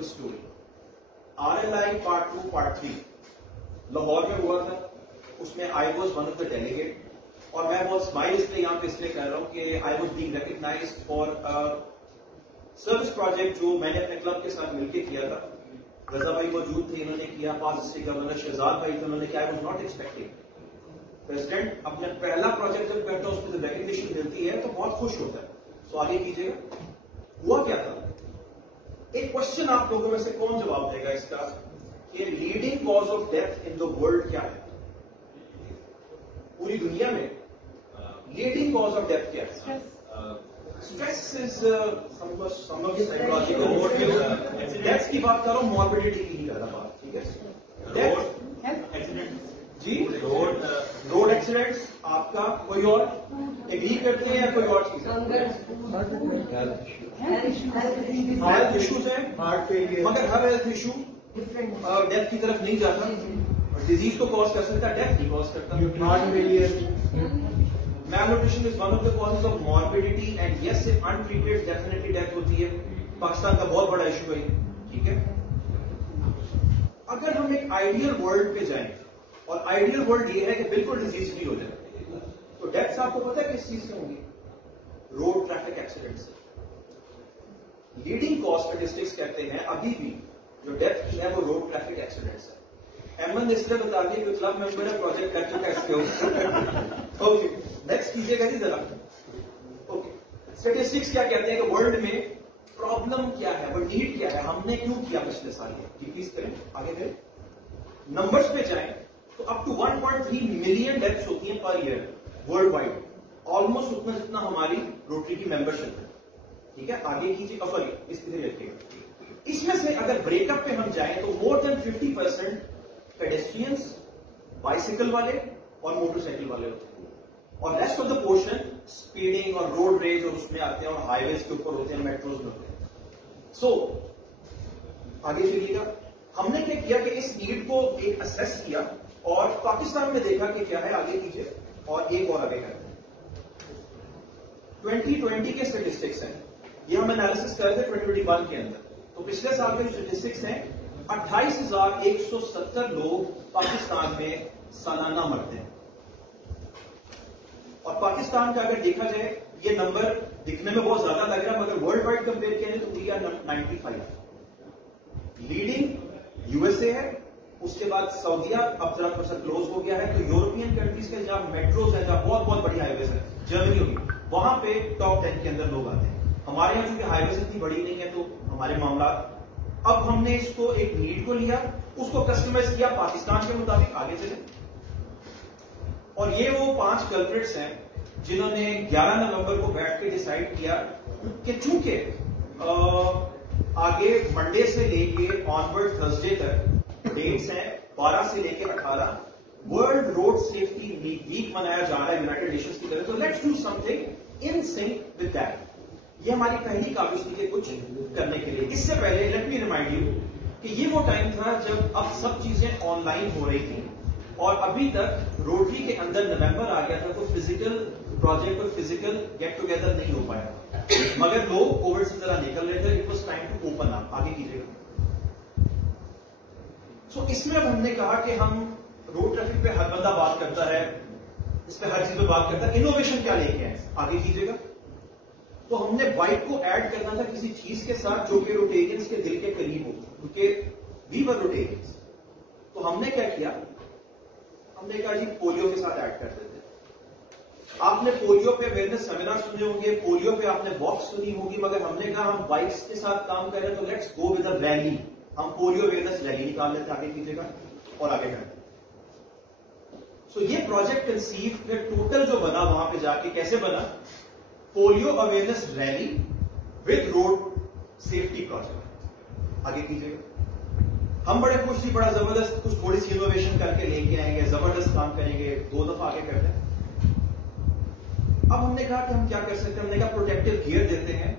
कुछ story. RLI part 2 part 3 Lahore में हुआ था, उसमें I was one of the delegate, और मैं बहुत स्माइल इसलिए यहाँ पे इसलिए कर रहा हूँ कि I was being recognised for service project जो मैंने अपने क्लब के साथ मिलकर किया था। रजा भाई मौजूद थे, इन्होंने किया, पास डिस्ट्रिक्ट गवर्नर शहजाद भाई थे, उन्होंने किया। I was not expecting. President अपना पहला प्रोजेक्ट जब करता है उसमें जब रिकग्निशन मिलती है तो बहुत खुश होता है। सो आगे कीजिएगा। हुआ क्या था, एक क्वेश्चन आप लोगों में से कौन जवाब देगा इसका कि leading cause of death in the world क्या है? पूरी दुनिया में लीडिंग कॉज ऑफ डेथ क्या है? Stress is psychological. डेथ की बात करो, मॉर्बिडिटी की नहीं कर रहा बात, ठीक है? डेथ एक्सीडेंट जी, रोड एक्सीडेंट्स, आपका कोई और एग्री करते हैं या कोई और चीज? हेल्थ इश्यूज है, हार्ट फेलियर, मगर हर हेल्थ इशू डेथ की तरफ नहीं जाता। डिजीज को कॉज कर सकता है, डेथ नहीं कॉज करता। Heart failure, malnutrition is one of the causes of morbidity and yes, if untreated definitely death होती है। पाकिस्तान का बहुत बड़ा इशू है, ठीक है? अगर हम एक आइडियल वर्ल्ड पे जाएं, और आइडियल वर्ल्ड ये है कि बिल्कुल डिजीज फ्री हो जाए, तो डेथ्स आपको पता है किस चीज से होंगी? रोड ट्रैफिक एक्सीडेंट से। लीडिंग कॉज स्टैटिस्टिक्स कहते हैं अभी भी जो डेथ की है वो रोड ट्रैफिक एक्सीडेंट से। अहमद ने इसलिए बता दिया कि क्लब मेंबर है, प्रोजेक्ट कर चुका है इसके ऊपर। ओके, नेक्स्ट कीजिएगा जी जरा। ओके, स्टैटिस्टिक्स क्या कहते हैं कि वर्ल्ड में प्रॉब्लम क्या है, वो नीड क्या है, हमने क्यों किया पिछले साल? ये प्लीज करें, आगे करें। नंबर्स पे जाएं तो अप टू 1.3 मिलियन डेथ्स होती हैं per year world wide, almost उतना जितना हमारी रोटरी की मेंबरशिप है, ठीक है? आगे कीजिए, सॉरी इस तरह रखिएगा। इसमें से अगर ब्रेकअप पे हम जाएं तो मोर देन 50% पेडेस्ट्रियंस, बाइसिकल वाले और मोटरसाइकिल वाले होते हैं, और rest of the portion speeding और रोड रेज और उसमें आते हैं, और हाईवेज के ऊपर होते हैं, मेट्रोज में होते हैं। सो आगे चलिएगा। हमने क्या किया कि इस नीड को एक असेस किया और पाकिस्तान में देखा कि क्या है। आगे कीजिए, और एक और आगे करते हैं। 2020 के स्टेटिस्टिक्स हैं, ये हम एनालिसिस कर रहे थे 2021 के अंदर। तो पिछले साल के स्टेटिस्टिक्स हैं, 28,170 लोग पाकिस्तान में सालाना मरते हैं। और पाकिस्तान का अगर देखा जाए, ये नंबर दिखने में बहुत ज्यादा लग रहा है, मगर वर्ल्ड वाइड कंपेयर करें तो वी आर 95। लीडिंग यूएसए है, उसके बाद सऊदीया अब जरा थोड़ा सा क्लोज हो गया है। तो यूरोपियन कंट्रीज के जहां मेट्रोज है, जहां बहुत बहुत बड़ी हाईवेज है, जर्मनी होगी, वहां पे टॉप 10 के अंदर लोग आते हैं। हमारे यहां चूंकि हाईवेज इतनी बड़ी नहीं है तो हमारे मामला, अब हमने इसको एक नीड को लिया, उसको कस्टमाइज किया पाकिस्तान के मुताबिक। आगे चले, और ये वो 5 कल्प्रिट्स हैं जिन्होंने 11 नवंबर को बैठ के डिसाइड किया कि चूंकि आगे मंडे से लेके ऑनवर्ड थर्सडे तक डेट्स हैं 12 से लेके 18, वर्ल्ड रोड सेफ्टी वीक मनाया जा रहा है यूनाइटेड नेशंस की तरफ, तो let's do something in sync with that. ये हमारी पहली काबिज थी कि कुछ करने के लिए। इससे पहले लेट मी रिमाइंड यू कि ये वो टाइम था जब अब सब चीजें ऑनलाइन हो रही थी, और अभी तक रोटरी के अंदर नवंबर आ गया था, तो फिजिकल प्रोजेक्ट और फिजिकल गेट टुगेदर नहीं हो पाया, मगर लोग कोविड से जरा निकल रहे थे। It was time to open up. आगे कीजिएगा। सो इसमें अब हमने कहा कि हम रोड ट्रैफिक पे हर बंदा बात करता है, इस पे हर चीज पे बात करता है, इनोवेशन क्या लेके आए? आगे कीजिएगा। तो हमने बाइक को ऐड करना था किसी चीज के साथ जो कि रोटेरियंस के दिल के करीब हो, क्योंकि वी वर रोटेरियंस। तो हमने क्या किया, हमने कहा जी पोलियो के साथ ऐड कर देते। आपने पोलियो पे अवेयरनेस सेमिनार सुने होंगे, पोलियो पे आपने वॉक सुनी होगी, मगर हमने कहा हम बाइक्स के साथ काम कर रहे हैं तो let's go with a rally. हम पोलियो अवेयरनेस रैली निकाल लेते। आगे कीजिएगा, और आगे करते। सो ये प्रोजेक्ट कंसीव फिर टोटल जो बना वहां पे जाके कैसे बना, polio awareness rally with road safety project. आगे कीजिएगा। हम बड़े खुश थी, बड़ा जबरदस्त कुछ थोड़ी सी इनोवेशन करके लेके आएंगे, जबरदस्त काम करेंगे, 2 दफा आगे करते हैं। अब हमने कहा कि हम क्या कर सकते हैं, हमने कहा प्रोटेक्टिव गियर देते हैं,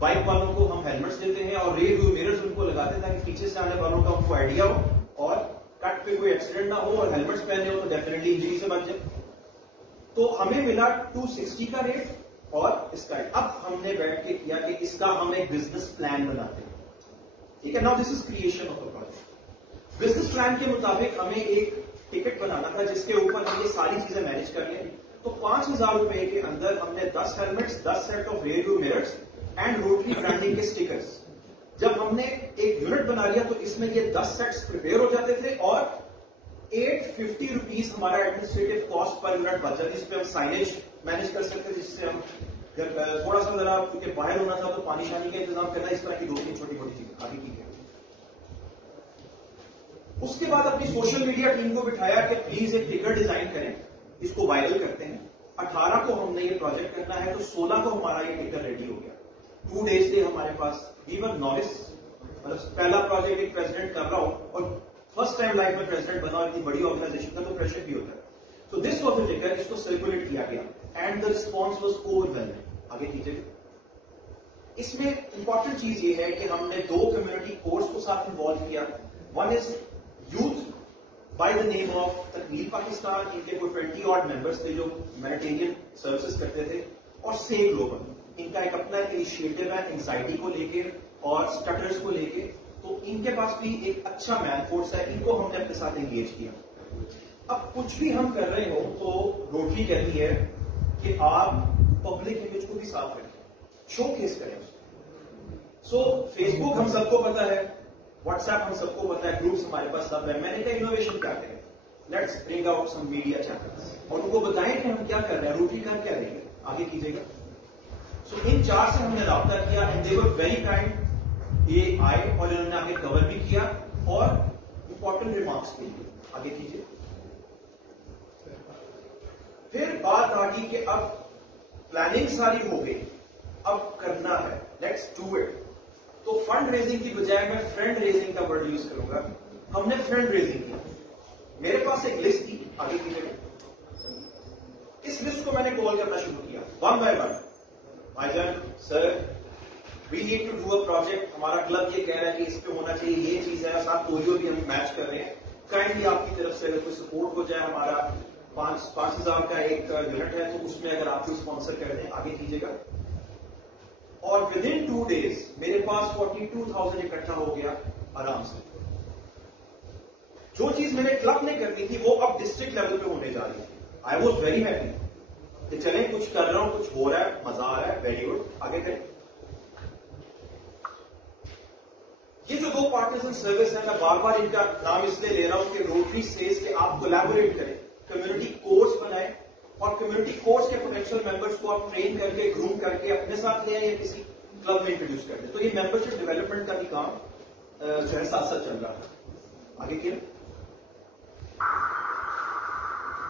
बाइक वालों को हम हेलमेट्स देते हैं और रेयर व्यू मिरर्स उनको लगाते हैं ताकि पीछे से आने वालों का उनको आइडिया हो और कट पे कोई एक्सीडेंट ना हो, और हेलमेट्स पहने हो तो डेफिनेटली इंजरी से बच जाए। तो हमें मिला 260 का रेट और इसका। अब हमने बैठ के किया कि इसका हम एक बिजनेस प्लान बनाते हैं। ठीक है, now this is creation of a project. Business plan के मुताबिक हमें एक टिकट बनाना था जिसके ऊपर हम ये सारी चीजें मैनेज कर लें। तो 5,000 रुपए के अंदर हमने 10 helmets, 10 set of rear view mirrors and rotary branding के स्टिकर्स, जब हमने एक यूनिट बना लिया तो इसमें ये 10 सेट्स प्रिपेयर हो जाते थे और 850 रुपीज हमारा एडमिनिस्ट्रेटिव कॉस्ट पर यूनिट बचा, जिस पे हम साइनेज मैनेज कर सकते थे, जिससे हम थोड़ा सा जरा क्योंकि बाहर होना था तो पानी शानी का इंतजाम करना, इस तरह की 2-3 छोटी मोटी चीजें आगे की है। उसके बाद अपनी सोशल मीडिया टीम को बिठाया कि प्लीज एक टिकट डिजाइन करें, इसको वायरल करते हैं। 18 को हमने ये प्रोजेक्ट करना है, तो 16 को हमारा ये टिकट रेडी हो गया। 2 डेज थे हमारे पास। इवन नॉरिस, मतलब पहला प्रोजेक्ट एक प्रेसिडेंट कर रहा हो और फर्स्ट टाइम लाइफ में प्रेसिडेंट बना, इतनी बड़ी ऑर्गेनाइजेशन का तो प्रेशर भी होता है। तो दिस वाज द टिकट, इसको सर्कुलेट किया गया and the response was overwhelming. आगे कीजिए। इसमें इंपॉर्टेंट चीज ये है कि हमने 2 कम्युनिटी कोर्स को साथ इन्वॉल्व किया। One is youth by the name of तकमील पाकिस्तान, इनके कोई 20 ऑड मेंबर्स थे जो ह्यूमैनिटेरियन सर्विसेज करते थे, और से ग्लोबल, इनका एक अपना इनिशिएटिव है एंजाइटी को लेके और स्टटर्स को लेके। तो इनके पास भी एक अच्छा मैन फोर्स है, इनको हमने अपने साथ एंगेज किया। अब कुछ भी हम कर रहे हो तो रोटरी कहती है कि आप पब्लिक इमेज को भी साफ रखें, शोकेस करें उसको। सो फेसबुक हम सबको पता है, व्हाट्सएप हम सबको पता है, ग्रुप्स हमारे पास सब है। मैंने कहा इनोवेशन क्या करें, let's bring out some media channels और उनको बताएं कि हम क्या कर रहे हैं, रोटरी कर क्या रही है। आगे कीजिएगा। सो इन 4 से हमने राब्ता किया and they were very kind. ये आए और इन्होंने आगे कवर भी किया और इंपॉर्टेंट रिमार्क्स भी दिए। आगे कीजिए। फिर बात आ गई कि अब प्लानिंग सारी हो गई, अब करना है, लेट्स डू इट। तो फंड रेजिंग की बजाय मैं फ्रेंड रेजिंग का वर्ड यूज करूंगा। हमने फ्रेंड रेजिंग किया। मेरे पास एक लिस्ट थी, आगे कीजिए। इस लिस्ट को मैंने कॉल करना शुरू किया, 1 by 1। भाईजान, sir, we need to do a project, हमारा क्लब ये कह रहा है कि इस पे होना चाहिए, ये चीज है, साथ कोरियो भी हम मैच कर रहे हैं, काइंडली आपकी तरफ से अगर कोई सपोर्ट हो जाए, हमारा 5,000 का एक यूनिट है तो उसमें अगर आप स्पॉन्सर कर दें। आगे कीजिएगा। और विद इन 2 डेज मेरे पास 42,000 इकट्ठा हो गया आराम से। जो चीज मैंने क्लब में करनी थी वो अब डिस्ट्रिक्ट लेवल पे होने जा रही थी। आई वॉज वेरी हैप्पी कि चलें कुछ कर रहा हूं, कुछ हो रहा है, मजा आ रहा है, वेरी गुड, आगे करें। ये जो 2 पार्टनर्स इन सर्विस है, मैं बार बार इनका नाम इसलिए ले रहा हूं कि रोटरी सेज कि आप कोलैबोरेट करें, कम्युनिटी कोर्स बनाएं और कम्युनिटी कोर्स के पोटेंशियल मेंबर्स को आप ट्रेन करके, ग्रूम करके अपने साथ ले आए या किसी क्लब में इंट्रोड्यूस कर दें। तो ये मेंबरशिप डेवलपमेंट का भी काम जो है साथ साथ चल रहा है। आगे किया।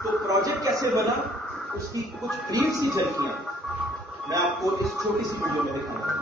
तो प्रोजेक्ट कैसे बना उसकी कुछ ब्रीफ सी झलकियां मैं आपको इस छोटी सी वीडियो में दिखाऊंगा।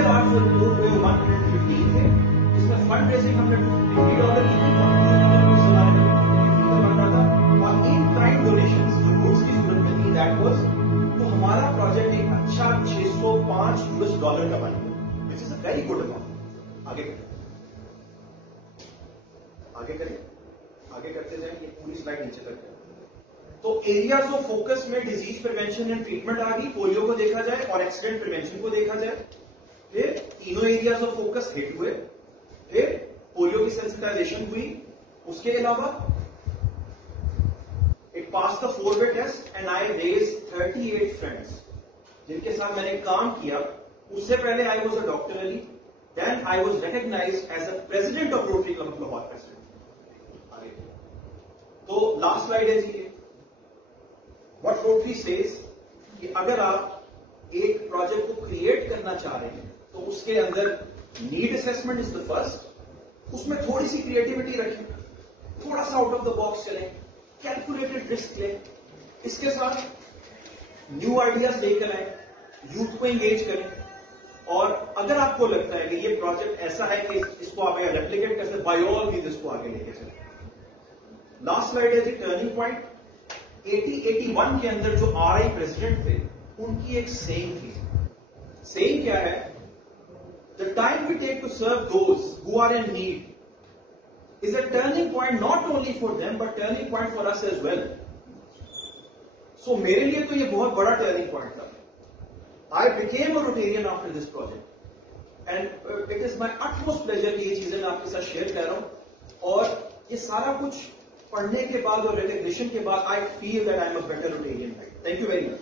इनिशियल आवर्स रिपोर्ट हुए 115 थे, जिसमें फंड रेजिंग हमने $250 की थी, और इन काइंड डोनेशंस जो गुड्स की सूरत में थी, दैट वाज, तो हमारा प्रोजेक्ट एक अच्छा $605 का बन गया, which is a very good amount. आगे करें, आगे करते जाए, ये पूरी स्लाइड नीचे तक है। तो एरियाज ऑफ फोकस में डिजीज प्रिवेंशन एंड ट्रीटमेंट आ गई, पोलियो को देखा जाए और एक्सीडेंट प्रिवेंशन को देखा जाए। फिर तीनों एरियाज ऑफ फोकस हिट हुए, फिर पोलियो की सेंसिटाइजेशन हुई। उसके अलावा it pass the 4-way test and I raise 38 friends जिनके साथ मैंने काम किया। उससे पहले I was a doctor Ali, then I was recognised as a president of Rotary club of Lahore president. तो लास्ट स्लाइड है जी, व्हाट रोटरी सेज कि अगर आप एक प्रोजेक्ट को क्रिएट करना चाह रहे हैं तो उसके अंदर need assessment is the first, उसमें थोड़ी सी क्रिएटिविटी रखें, थोड़ा सा आउट ऑफ द बॉक्स चलें, कैलकुलेटेड रिस्क लें, इसके साथ न्यू आइडियाज लेकर आए, यूथ को एंगेज करें, और अगर आपको लगता है कि ये प्रोजेक्ट ऐसा है कि इसको आप रेप्लिकेट कर सकते, बाय ऑल मींस इसको आगे लेके चलें। लास्ट स्लाइड है जी, टर्निंग पॉइंट। 81 के अंदर जो आरआई प्रेसिडेंट थे, उनकी एक सेइंग थी। सेइंग क्या है? The time we take to serve those who are in need is a turning point not only for them but turning point for us as well. So मेरे लिए तो ये बहुत बड़ा टर्निंग पॉइंट था। I became a Rotarian after this project and it is my utmost pleasure कि ये चीजें मैं आपके साथ शेयर कर रहा हूं, और ये सारा कुछ पढ़ने के बाद और रिकग्निशन के बाद I feel that I am a better Rotarian. Thank you very much.